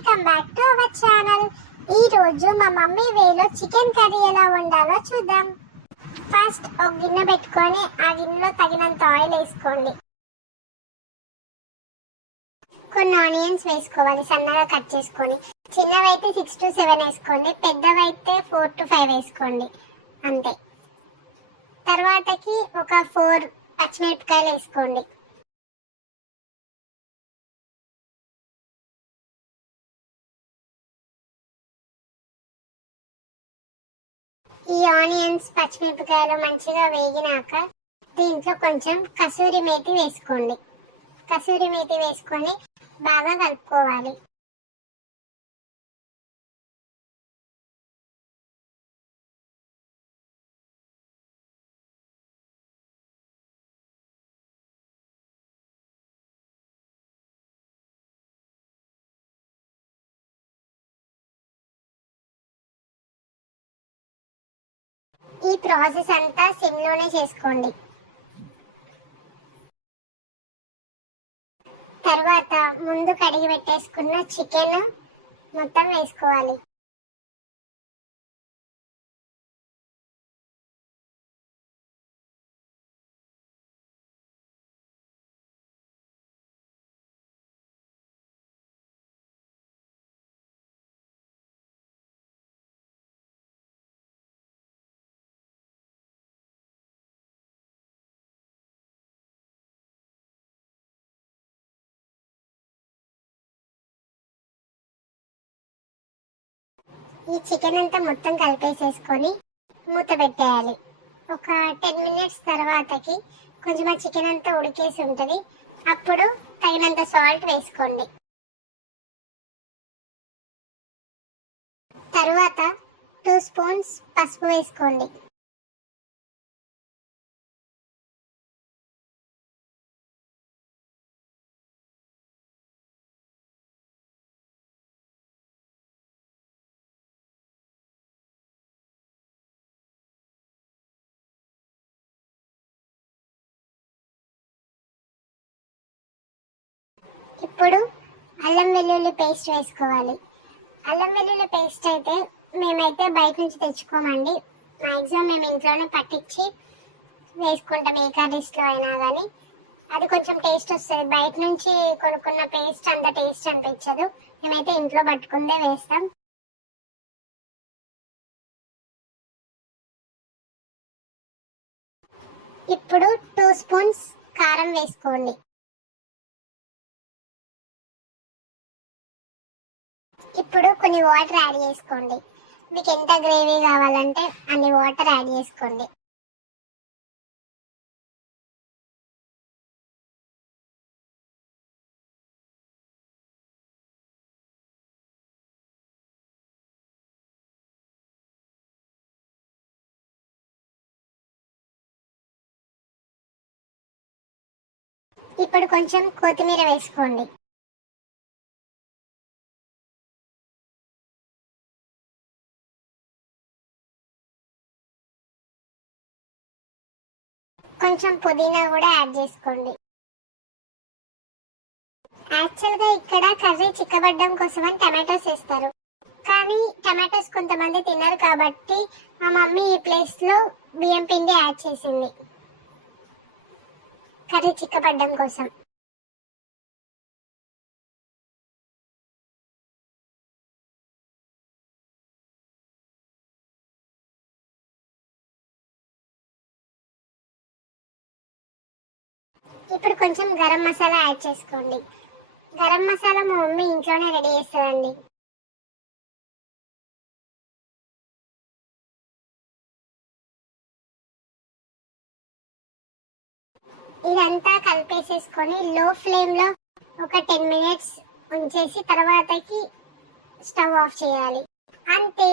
Welcome back to our channel. ఈ రోజు మా మమ్మీ వేలో చికెన్ కర్రీ ఎలా వండాలో చూద్దాం. ఫస్ట్ ఒక గిన్నె పెట్టుకొని ఆ గిన్నెలో తగినంత ఆయిల్ వేసుకోండి. కొన్ని ఆనియన్స్ వేసుకోవాలి, సన్నగా కట్ చేసుకొని. చిన్నవైతే 6 to 7 వేసుకోండి, పెద్దవైతే 4 to 5 వేసుకోండి అంతే. తర్వాతకి ఒక 4 పచ్చిమిరపకాయలు వేసుకోండి. ఈ ఆనియన్స్ పచ్చిమిరపకాయలు మంచిగా వేగినాక దీంట్లో కొంచెం కసూరి మేతి వేసుకోండి. కసూరి మేతి వేసుకొని బాగా కలుపుకోవాలి. ఈ ప్రాసెస్ అంతా సిమ్ లోనే చేసుకోండి. తర్వాత ముందు కడిగి పెట్టేసుకున్న చికెన్ మొత్తం వేసుకోవాలి. ఈ చికెన్ అంతా మొత్తం కలిపేసేసుకొని మూత పెట్టేయాలి. ఒక 10 minutes తర్వాతకి కొంచెం ఆ చికెన్ అంతా ఉడికేసి ఉంటుంది. అప్పుడు తగినంత సాల్ట్ వేసుకోండి. తర్వాత 2 స్పూన్స్ పసుపు వేసుకోండి. ఇప్పుడు అల్లం వెల్లుల్లి పేస్ట్ వేసుకోవాలి. అల్లం వెల్లుల్లి పేస్ట్ అయితే మేమైతే బయట నుంచి తెచ్చుకోమండి. మ్యాక్సిమం మేము ఇంట్లోనే పట్టించి వేసుకుంటాం, ఏ కర్రీస్లో అయినా కానీ. అది కొంచెం టేస్ట్ వస్తుంది. బయట నుంచి కొనుక్కున్న పేస్ట్ అంత టేస్ట్ అనిపించదు. మేమైతే ఇంట్లో పట్టుకుందే వేస్తాం. ఇప్పుడు 2 స్పూన్స్ కారం వేసుకోండి. ఇప్పుడు కొన్ని వాటర్ యాడ్ చేసుకోండి. మీకు ఎంత గ్రేవీ కావాలంటే అన్ని వాటర్ యాడ్ చేసుకోండి. ఇప్పుడు కొంచెం కొత్తిమీర వేసుకోండి. కొంచెం పుదీనా కూడా యాడ్ చేసుకోండి. యాక్చువల్గా ఇక్కడ కర్రీ చిక్కబడ్డం కోసం అని టమాటోస్ వేస్తారు, కానీ టమాటోస్ కొంతమంది తినరు కాబట్టి మా మమ్మీ ఈ ప్లేస్లో బియ్యం పిండి యాడ్ చేసింది కర్రీ చిక్కబడ్డం కోసం. ఇప్పుడు కొంచెం గరం మసాలా యాడ్ చేసుకోండి. గరం మసాలా మా మమ్మీ ఇంట్లోనే రెడీ చేస్తుందండి. ఇదంతా కలిపేసేసుకొని లో ఫ్లేమ్లో ఒక 10 minutes ఉంచేసి తర్వాతకి స్టవ్ ఆఫ్ చేయాలి. అంతే,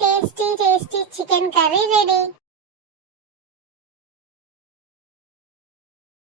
tasty tasty chicken curry ready.